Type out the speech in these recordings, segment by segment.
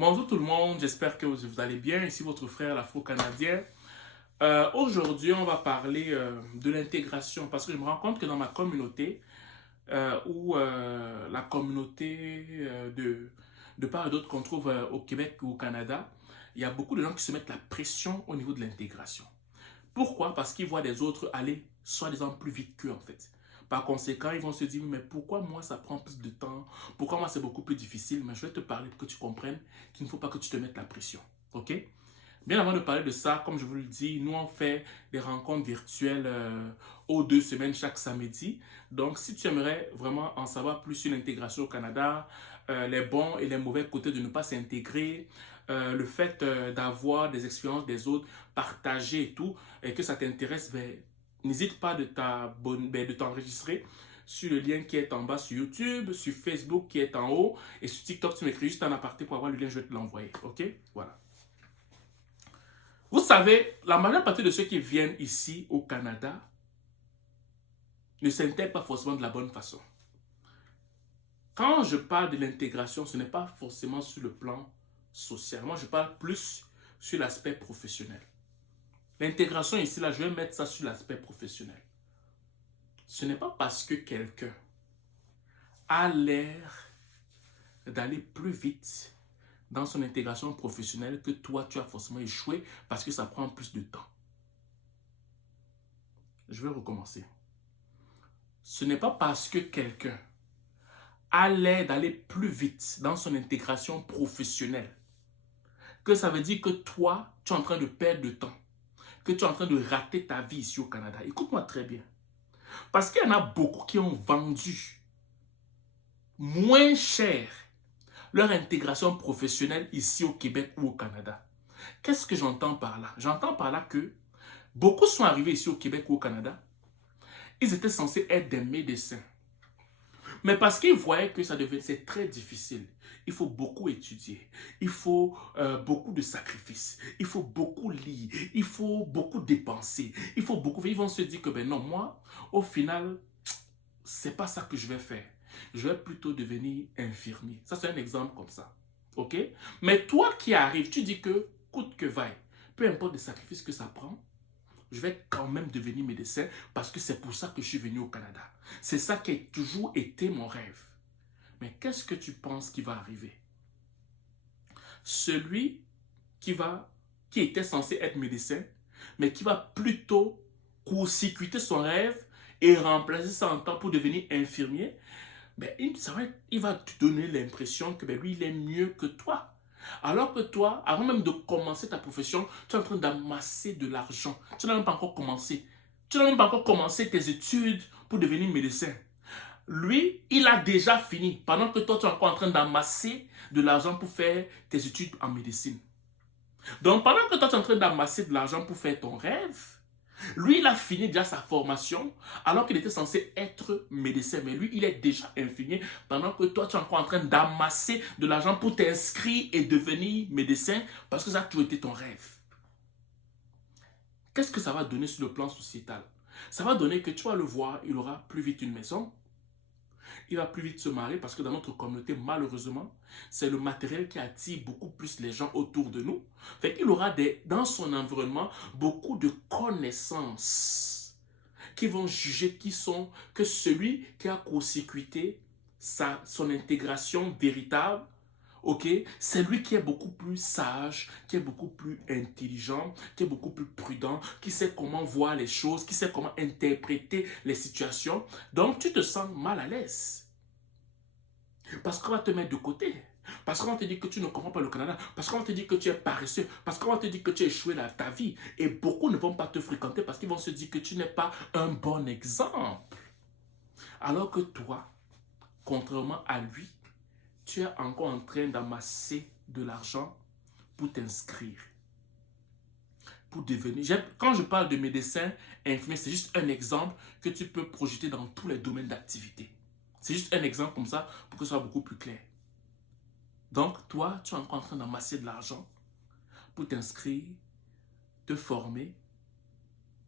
Bonjour tout le monde, j'espère que vous allez bien. Ici votre frère l'Afro-Canadien. Aujourd'hui, on va parler de l'intégration parce que je me rends compte que dans ma communauté, ou la communauté de part et d'autre qu'on trouve au Québec ou au Canada, il y a beaucoup de gens qui se mettent la pression au niveau de l'intégration. Pourquoi? Parce qu'ils voient les autres aller soi-disant plus vite qu'eux en fait. Par conséquent, ils vont se dire, mais pourquoi moi ça prend plus de temps? Pourquoi moi c'est beaucoup plus difficile? Mais je vais te parler pour que tu comprennes qu'il ne faut pas que tu te mettes la pression. Ok? Bien avant de parler de ça, comme je vous le dis, nous on fait des rencontres virtuelles aux 2 semaines chaque samedi. Donc si tu aimerais vraiment en savoir plus sur l'intégration au Canada, les bons et les mauvais côtés de ne pas s'intégrer, le fait d'avoir des expériences des autres, partager et tout, et que ça t'intéresse, ben, n'hésite pas de t'enregistrer sur le lien qui est en bas sur YouTube, sur Facebook qui est en haut, et sur TikTok, tu m'écris juste en aparté pour avoir le lien, je vais te l'envoyer. Ok? Voilà. Vous savez, la majeure partie de ceux qui viennent ici au Canada ne s'intègrent pas forcément de la bonne façon. Quand je parle de l'intégration, ce n'est pas forcément sur le plan social. Moi, je parle plus sur l'aspect professionnel. L'intégration ici, là, je vais mettre ça sur l'aspect professionnel. Ce n'est pas parce que quelqu'un a l'air d'aller plus vite dans son intégration professionnelle que toi, tu as forcément échoué parce que ça prend plus de temps. Je vais recommencer. Ce n'est pas parce que quelqu'un a l'air d'aller plus vite dans son intégration professionnelle que ça veut dire que toi, tu es en train de perdre de temps, que tu es en train de rater ta vie ici au Canada. Écoute-moi très bien. Parce qu'il y en a beaucoup qui ont vendu moins cher leur intégration professionnelle ici au Québec ou au Canada. Qu'est-ce que j'entends par là? J'entends par là que beaucoup sont arrivés ici au Québec ou au Canada. Ils étaient censés être des médecins. Mais parce qu'ils voyaient que c'est très difficile. Il faut beaucoup étudier. Il faut beaucoup de sacrifices. Il faut beaucoup lire. Il faut beaucoup dépenser. Il faut beaucoup. Ils vont se dire que ben non, moi, au final, c'est pas ça que je vais faire. Je vais plutôt devenir infirmier. Ça, c'est un exemple comme ça. OK? Mais toi qui arrives, tu dis que coûte que vaille, peu importe les sacrifices que ça prend, je vais quand même devenir médecin parce que c'est pour ça que je suis venu au Canada. C'est ça qui a toujours été mon rêve. Mais qu'est-ce que tu penses qui va arriver? Celui qui était censé être médecin, mais qui va plutôt court-circuiter son rêve et remplacer ça en temps pour devenir infirmier, ben, il va te donner l'impression que ben, lui, il est mieux que toi. Alors que toi, avant même de commencer ta profession, tu es en train d'amasser de l'argent. Tu n'as même pas encore commencé. Tu n'as même pas encore commencé tes études pour devenir médecin. Lui, il a déjà fini. Pendant que toi, tu es encore en train d'amasser de l'argent pour faire tes études en médecine. Donc, pendant que toi, tu es en train d'amasser de l'argent pour faire ton rêve, lui, il a fini déjà sa formation alors qu'il était censé être médecin. Mais lui, il est déjà infirmier pendant que toi, tu es encore en train d'amasser de l'argent pour t'inscrire et devenir médecin parce que ça a toujours été ton rêve. Qu'est-ce que ça va donner sur le plan sociétal? Ça va donner que tu vas le voir, il aura plus vite une maison, il va plus vite se marier parce que dans notre communauté, malheureusement, c'est le matériel qui attire beaucoup plus les gens autour de nous. Fait qu'il aura dans son environnement beaucoup de connaissances qui vont juger que celui qui a court-circuité son intégration véritable, ok, c'est lui qui est beaucoup plus sage, qui est beaucoup plus intelligent, qui est beaucoup plus prudent, qui sait comment voir les choses, qui sait comment interpréter les situations. Donc, tu te sens mal à l'aise. Parce qu'on va te mettre de côté. Parce qu'on va te dire que tu ne comprends pas le Canada. Parce qu'on va te dire que tu es paresseux. Parce qu'on va te dire que tu as échoué dans ta vie. Et beaucoup ne vont pas te fréquenter parce qu'ils vont se dire que tu n'es pas un bon exemple. Alors que toi, contrairement à lui, tu es encore en train d'amasser de l'argent pour t'inscrire. Pour devenir. Quand je parle de médecin, infirmier, c'est juste un exemple que tu peux projeter dans tous les domaines d'activité. C'est juste un exemple comme ça pour que ce soit beaucoup plus clair. Donc, toi, tu es encore en train d'amasser de l'argent pour t'inscrire, te former,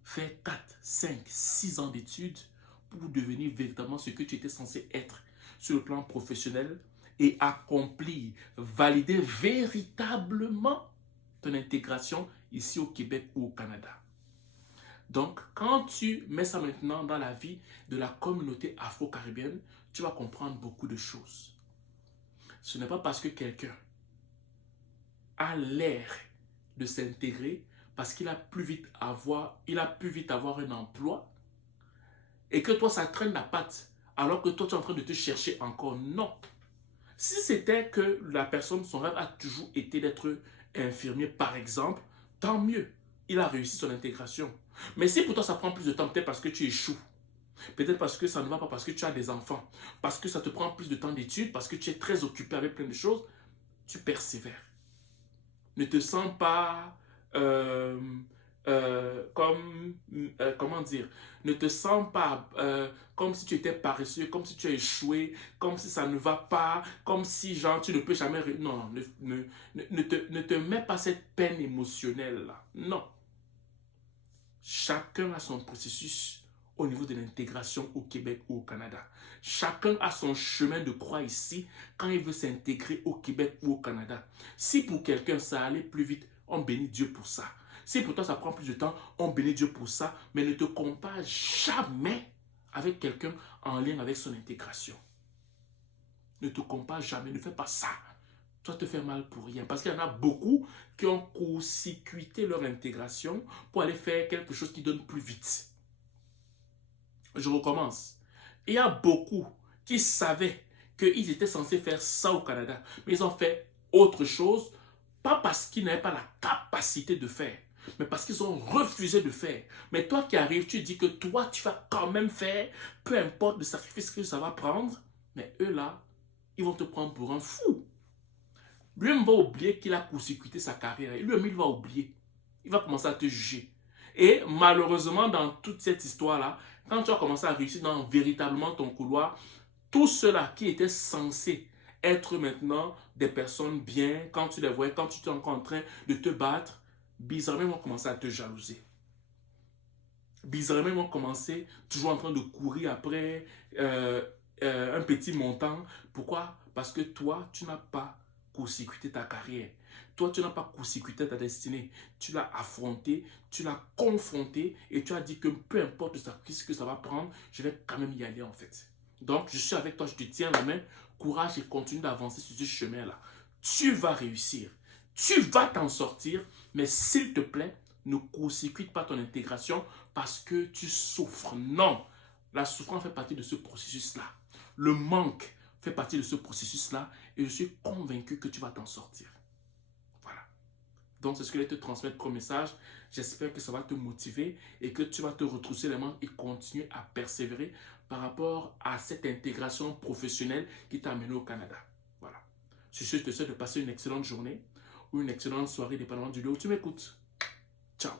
faire 4, 5, 6 ans d'études pour devenir véritablement ce que tu étais censé être sur le plan professionnel et accomplir, valider véritablement ton intégration ici au Québec ou au Canada. Donc, quand tu mets ça maintenant dans la vie de la communauté afro-caribéenne, tu vas comprendre beaucoup de choses. Ce n'est pas parce que quelqu'un a l'air de s'intégrer, parce qu'il a plus vite avoir un emploi, et que toi, ça traîne la patte, alors que toi, tu es en train de te chercher encore. Non. Si c'était que la personne, son rêve a toujours été d'être infirmier, par exemple, tant mieux. Il a réussi son intégration. Mais si pour toi, ça prend plus de temps, peut-être parce que tu échoues, peut-être parce que ça ne va pas, parce que tu as des enfants, parce que ça te prend plus de temps d'études, parce que tu es très occupé avec plein de choses, tu persévères. Ne te sens pas comment dire, ne te sens pas comme si tu étais paresseux, comme si tu as échoué, comme si ça ne va pas, comme si genre tu ne peux jamais... Non, ne te mets pas cette peine émotionnelle là. Non. Chacun a son processus au niveau de l'intégration au Québec ou au Canada. Chacun a son chemin de croix ici quand il veut s'intégrer au Québec ou au Canada. Si pour quelqu'un ça allait plus vite, on bénit Dieu pour ça. Si pour toi ça prend plus de temps, on bénit Dieu pour ça. Mais ne te compare jamais avec quelqu'un en lien avec son intégration. Ne te compare jamais, ne fais pas ça. Tu vas te faire mal pour rien. Parce qu'il y en a beaucoup qui ont court-circuité leur intégration pour aller faire quelque chose qui donne plus vite. Je recommence. Il y a beaucoup qui savaient qu'ils étaient censés faire ça au Canada, mais ils ont fait autre chose, pas parce qu'ils n'avaient pas la capacité de faire, mais parce qu'ils ont refusé de faire. Mais toi qui arrives, tu dis que toi, tu vas quand même faire, peu importe le sacrifice que ça va prendre, mais eux là, ils vont te prendre pour un fou. Lui-même va oublier qu'il a court-circuité sa carrière. Lui-même, il va oublier. Il va commencer à te juger. Et malheureusement, dans toute cette histoire-là, quand tu as commencé à réussir dans véritablement ton couloir, tous ceux-là qui étaient censés être maintenant des personnes bien, quand tu les voyais, quand tu étais encore en train de te battre, bizarrement, ils vont commencer à te jalouser. Bizarrement, ils vont commencer toujours en train de courir après un petit montant. Pourquoi? Parce que toi, tu n'as pas court-circuité ta carrière. Toi, tu n'as pas court-circuité ta destinée. Tu l'as affronté, tu l'as confronté et tu as dit que peu importe le sacrifice que ça va prendre, je vais quand même y aller en fait. Donc, je suis avec toi, je te tiens la main. Courage et continue d'avancer sur ce chemin-là. Tu vas réussir. Tu vas t'en sortir, mais s'il te plaît, ne court-circuite pas ton intégration parce que tu souffres. Non, la souffrance fait partie de ce processus-là. Le manque fait partie de ce processus-là et je suis convaincu que tu vas t'en sortir. Voilà. Donc, c'est ce que je vais te transmettre comme message. J'espère que ça va te motiver et que tu vas te retrousser les manches et continuer à persévérer par rapport à cette intégration professionnelle qui t'a amené au Canada. Voilà. Sur ce, je te souhaite de passer une excellente journée ou une excellente soirée, dépendamment du lieu où tu m'écoutes. Ciao.